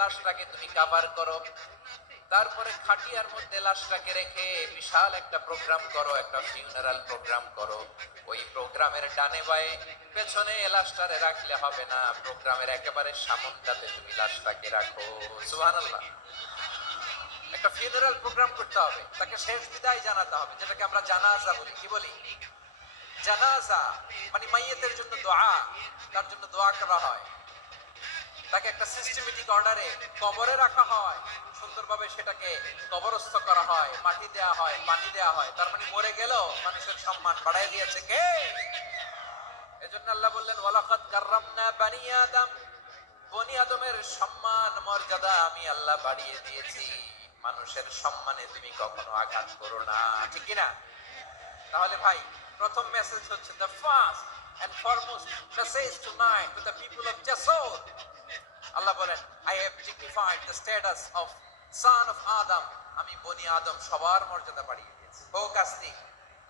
লাশটাকে তুমি কাভার করো, তারপরে খাটিয়ার মধ্যে লাশটাকে রেখে বিশাল একটা প্রোগ্রাম করো, একটা ফিউনারাল প্রোগ্রাম করো। ওই প্রোগ্রামের ডানে বায়ে পেছনে লাশটারে রাখলে হবে না, প্রোগ্রামের একেবারে সামনটাতে তুমি লাশটাকে রাখো। সুবহানাল্লাহ। একটা ফিউনারাল প্রোগ্রাম করতে হবে, তাকে শেষ বিদায় জানাতে হবে, যেটাকে আমরা জানাজা বলি। কি বলি? জানাজা মানে মাইয়িতের জন্য দোয়া, তার জন্য দোয়া করা হয়, তাকে একটা সিস্টেমেটিক অর্ডারে কবরে রাখা হয়, সুন্দরভাবে সেটাকে কবরস্থ করা হয়, মাটি দেয়া হয়, পানি দেয়া হয়। তার মানে মরে গেল মানুষের সম্মান বাড়াই দিয়েছে কে? এজন্য আল্লাহ বললেন ওয়ালাকাদ কাররামনা বানি আদম, বনি আদমের সম্মান মর্যাদা আমি আল্লাহ বাড়িয়ে দিয়েছি। মানুষের সম্মানে তুমি কখনো আঘাত করো না, ঠিক কি না? তাহলে ভাই, প্রথম মেসেজ হচ্ছে the first and foremost message tonight to the people of Jasur. আল্লাহ বলেন I have dignified the status of son of Adam. আমি বনি আদম সবার মর্যাদা বাড়িয়ে দিয়েছি। হোক আস্তিক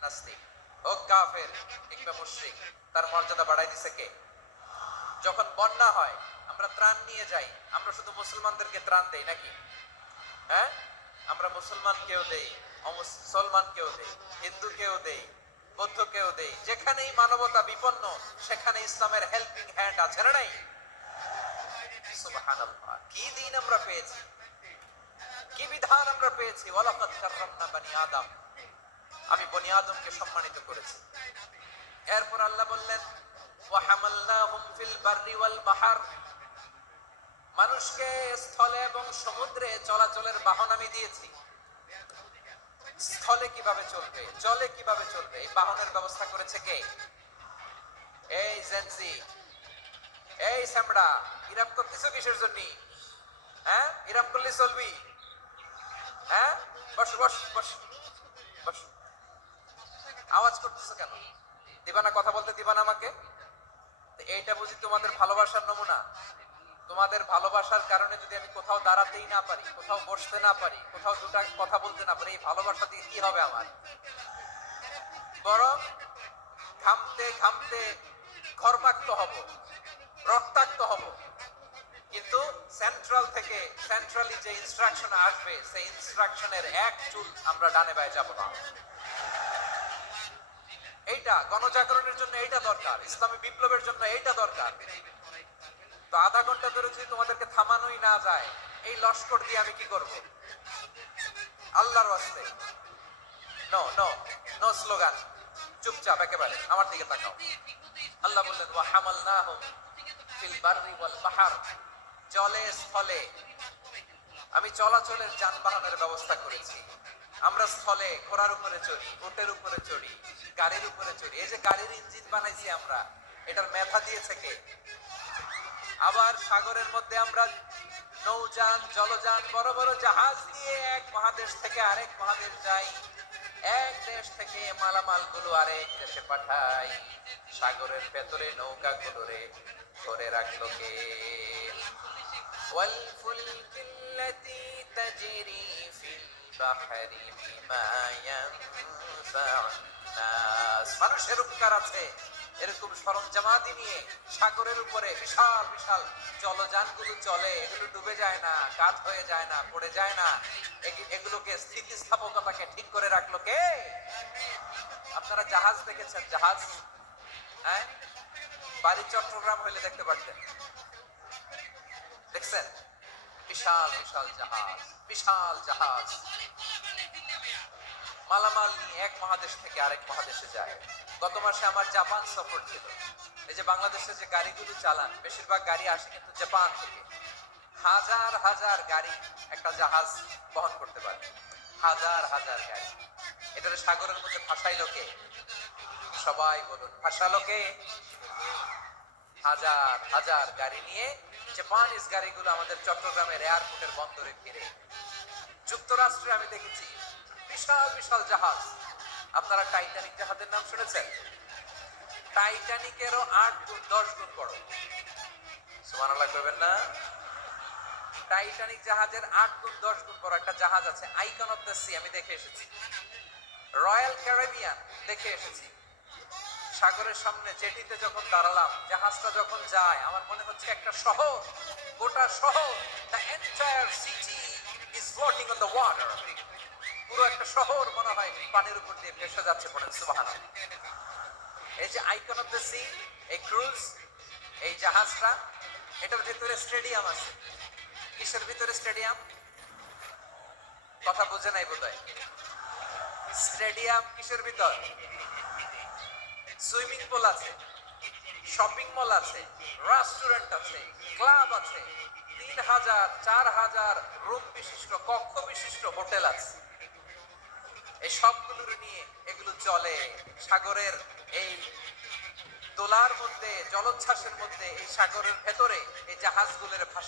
নাস্তিক, হোক কাফের কিংবা মুশরিক, তার মর্যাদা বাড়াই দিছে কে? যখন বন্যা হয় আমরা ত্রাণ নিয়ে যাই, আমরা শুধু মুসলমানদেরকে ত্রাণ দেই নাকি? হ্যাঁ, আমরা মুসলমানকেও দেই, অমুসলমানকেও দেই, হিন্দুকেও দেই, বৌদ্ধকেও দেই। যেখানেই মানবতা বিপন্ন সেখানে ইসলামের হেল্পিং হ্যান্ড আছে না নাই? সুবহানাল্লাহ, কি দিন আমরা পেয়েছি, কি বিধান আমরা পেয়েছি। ওয়ালাকাদ কাররামনা বানি আদম, আমি বনি আদমকে সম্মানিত করেছি। এরপর আল্লাহ বললেন ওয়া হামালনাহুম ফিল বাররি ওয়াল বাহর, মানুষকে স্থলে এবং সমুদ্রে চলাচলের বাহন আমি দিয়েছি। স্থলে কিভাবে চলবে, জলে কিভাবে চলবে, এই বাহনের ব্যবস্থা করেছে কে? এই জেনজি, এই সামড়া, ইরাম করতেছো কিসের জন্য? হ্যাঁ, ইরাম করলে চলবি? হ্যাঁ, বস বস বস বস, আওয়াজ করতেছো কেন? দিবা না, কথা বলতে দিবা না আমাকে? এইটা বুঝি তোমাদের ভালোবাসার নমুনা? তোমাদের ভালোবাসার কারণে যদি আমি কোথাও দাঁড়াতেই না পারি, কোথাও বসতে না পারি, কোথাও দুটা কথা বলতে না পারি, এই ভালোবাসা দিয়ে কি হবে আমার? বরং ঘামতে ঘামতে ঘর্মাক্ত হব, রক্তাক্ত হব। কিন্তু সেন্ট্রাল থেকে, সেন্ট্রালি যে ইনস্ট্রাকশন আসবে, সেই ইনস্ট্রাকশনের এক চুল আমরা ডানে বায়ে যাব না। এইটা গণজাগরণের জন্য এইটা দরকার, ইসলামী বিপ্লবের জন্য এইটা দরকার। তো আধা ঘন্টা ধরে যদি তোমাদেরকে থামানোই না যায়, এই লস্কর দিয়ে আমি কি করব? আল্লাহর ওয়াস্তে নো নো নো স্লোগান, চুপচাপ একেবারে আমার দিকে তাকাও। আল্লাহ বললেন ওয়া হামালনাহুম ফিল বাররি ওয়াল বাহর, জলে স্থলে আমি চলাচলের যানবাহনের ব্যবস্থা করেছি। আমরা স্থলে ঘোড়ার উপরে চড়ি, উটের উপরে চড়ি, গাড়ির উপরে চড়ি। এই যে গাড়ির ইঞ্জিন বানাইছি আমরা, এটার মেধা দিয়েছে কে? আবার সাগরের মধ্যে আমরা নৌযান, জলযান, বড় বড় জাহাজ দিয়ে এক মহাদেশ থেকে আরেক মহাদেশ যাই, এক দেশ থেকে মালামাল গুলো আরেক দেশে পাঠাই। সাগরের ভেতরে নৌকা গুলোরে ধরে রাখলো কে? ওয়াল ফুলকিল্লাতী তাজরি ফিল বাহরি বিমা ইয়ানফাউন নাস, মানুষের উপকার আছে এরকম সরঞ্জামাদি নিয়ে সাগরের উপরে বিশাল বিশাল জলযানগুলো চলে। এগুলো ডুবে যায় না, কাত হয়ে যায় না, পড়ে যায় না। এগুলোকে স্থিতিস্থাপকতাকে ঠিক করে রাখলো কে? আপনারা জাহাজ দেখেছেন? জাহাজ, হ্যাঁ, বাড়ি চট্টগ্রাম হইলে দেখতে পারতেন, দেখছেন? বিশাল বিশাল জাহাজ, বিশাল জাহাজ মালামাল নিয়ে এক মহাদেশ থেকে আরেক মহাদেশে যায়। গত মাসে আমার জাপান সফর ছিল। এই যে বাংলাদেশে যে গাড়িগুলো চালান, বেশিরভাগ গাড়ি আসে কিন্তু জাপান থেকে। হাজার হাজার গাড়ি একটা জাহাজ বহন করতে পারে, হাজার হাজার গাড়ি। এটারে সাগরের মধ্যে ভাসাইলো কে? সবাই বলুন, ভাসালো কে? হাজার হাজার গাড়ি নিয়ে জাপানিজ গাড়িগুলো আমাদের চট্টগ্রামের এয়ারপোর্টের বন্দরে ফিরে। যুক্তরাষ্ট্রে আমি দেখেছি বিশাল বিশাল জাহাজ। আপনারা টাইটানিক জাহাজের নাম শুনেছেন? টাইটানিকেরও 8 গুণ 10 গুণ বড়। সুবহানাল্লাহ করবেন না? টাইটানিক জাহাজের 8 গুণ 10 গুণ বড় একটা জাহাজ আছে, আইকন অফ দ্য সি, আমি দেখে এসেছি। রয়্যাল ক্যারিবিয়ান দেখে এসেছি। সাগরের সামনে জেটিতে যখন দাঁড়ালাম, জাহাজটা যখন যায়, আমার মনে হচ্ছে একটা শহর, গোটা শহর, the entire city is floating on the water. পুরো একটা শহর মনে হয় পানির উপর দিয়ে ভেসে যাচ্ছে, পড়েন সুবহানাল্লাহ। এই যে আইকন অফ দ্য সি, এই ক্রুজ, এই জাহাজটা, এটার ভিতরে স্টেডিয়াম আছে। কিসের ভিতরে স্টেডিয়াম? কথা বুঝে নাই বোধহয়। স্টেডিয়াম কিসের ভিতর? সুইমিং পুল আছে, শপিং মল আছে, রেস্টুরেন্ট আছে, ক্লাব আছে, 3000 4000 রুম বিশিষ্ট, কক্ষ বিশিষ্ট হোটেল আছে। এই সবগুলোর নিয়ে এগুলো চলে সাগরের এই দোলার মধ্যে, জলোচ্ছ্বাসের মধ্যে, এই সাগরের ভেতরে এই জাহাজগুলোর ভাসা